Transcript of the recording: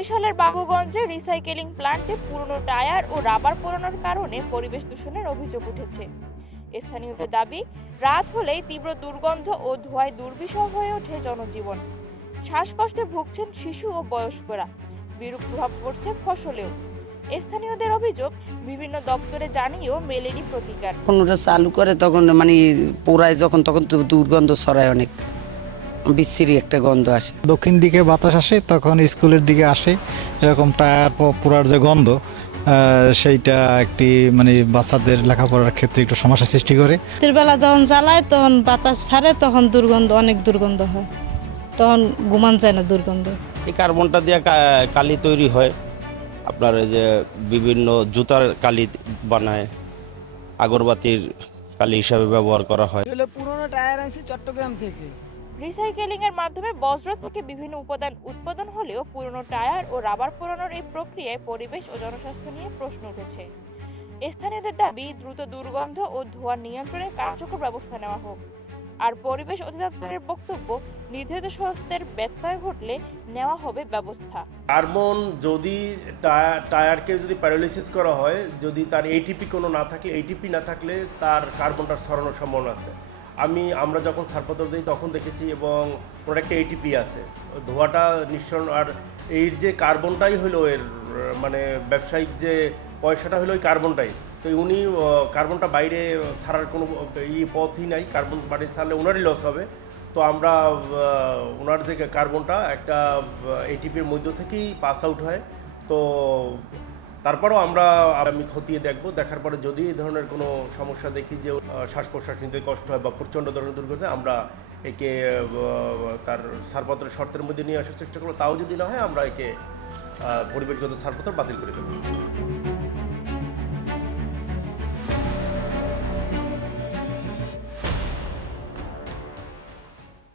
বরিশালের বাবুগঞ্জে রিসাইকেলিং প্ল্যান্টে পুরনো টায়ার ও রাবার পোড়ানোর কারণে পরিবেশ দূষণের অভিযোগ উঠেছে। স্থানীয়দের দাবি, রাত হলেই তীব্র দুর্গন্ধ ও ধোঁয়ায় দুর্বিষহ হয়ে ওঠে জনজীবন। শ্বাসকষ্টে ভুগছেন শিশু ও বয়স্করা। বিরূপ প্রভাব পড়ছে ফসলেও। স্থানীয়দের অভিযোগ, বিভিন্ন দপ্তরে জানিয়েও মেলেনি প্রতিকার। যখন ওরা চালু করে তখন পোড়ায় তখন তো দুর্গন্ধ ছড়ায়, অনেক বিশ্রী একটা গন্ধ আসে। দক্ষিণ দিকে বাতাস আসে, তখন স্কুলের দিকে আসে এরকম টায়ার পোড়ার যে গন্ধ, সেইটা একটি বাচ্চাদের লেখাপড়ার ক্ষেত্রে একটু সমস্যা সৃষ্টি করে। রাতের বেলা যখন জ্বালায় তখন বাতাস ছাড়ে, তখন দুর্গন্ধ, অনেক দুর্গন্ধ হয়, তখন ঘুমান যায় না দুর্গন্ধ। এই কার্বনটা দিয়ে কালি তৈরি হয়, আপনার এই যে বিভিন্ন জুতার কালি বানায়, আগরবাতির কালি হিসাবে ব্যবহার করা হয়। পুরোনো টায়ার আছে চট্টগ্রাম থেকে। রিসাইকেলিং এর মাধ্যমে বজ্র থেকে বিভিন্ন উপাদান উৎপাদন হলেও পুরনো টায়ার ও রাবার পোড়ানোর এই প্রক্রিয়ায় পরিবেশ ও জনস্বাস্থ্য নিয়ে প্রশ্ন উঠেছে। স্থানীয়দের দাবি, দ্রুত দুর্গন্ধ ও ধোঁয়া নিয়ন্ত্রণে কার্যকর ব্যবস্থা নেওয়া হোক। আর পরিবেশ অধিদপ্তরের বক্তব্য, নির্ধারিত শর্তের ব্যত্যয় ঘটলে নেওয়া হবে ব্যবস্থা। কার্বন যদি টায়ারকে যদি প্যারালাইসিস করা হয়, যদি তার এটিপি কোনো না থাকলে, এটিপি না থাকলে তার কার্বনটা ছড়ানোর সম্ভাবনা আছে। আমরা যখন ছাড়পত্র দিই তখন দেখেছি, এবং প্রোডাক্টে এটিপি আছে, ধোঁয়াটা নিঃসরণ, আর এর যে কার্বনটাই হলো এর ব্যবসায়িক যে পয়সাটা হলো ওই কার্বনটাই। তো উনি কার্বনটা বাইরে ছাড়ার কোনো পথই নাই, কার্বন বাইরে ছাড়লে ওনারই লস হবে। তো আমরা ওনার যে কার্বনটা একটা এটিপির মধ্য থেকেই পাস আউট হয়। তো তারপরও আমি খতিয়ে দেখার পরে যদি এই ধরনের কোনো সমস্যা দেখি যে শ্বাস প্রশ্বাস নিতে কষ্ট হয় বা প্রচণ্ড ধরনের দুর্ঘটনা, আমরা একে তার ছাড়পত্রের শর্তের মধ্যে নিয়ে আসার চেষ্টা করবো। তাও যদি না হয়, আমরা একে পরিবেশগত ছাড়পত্র বাতিল করে দেবো।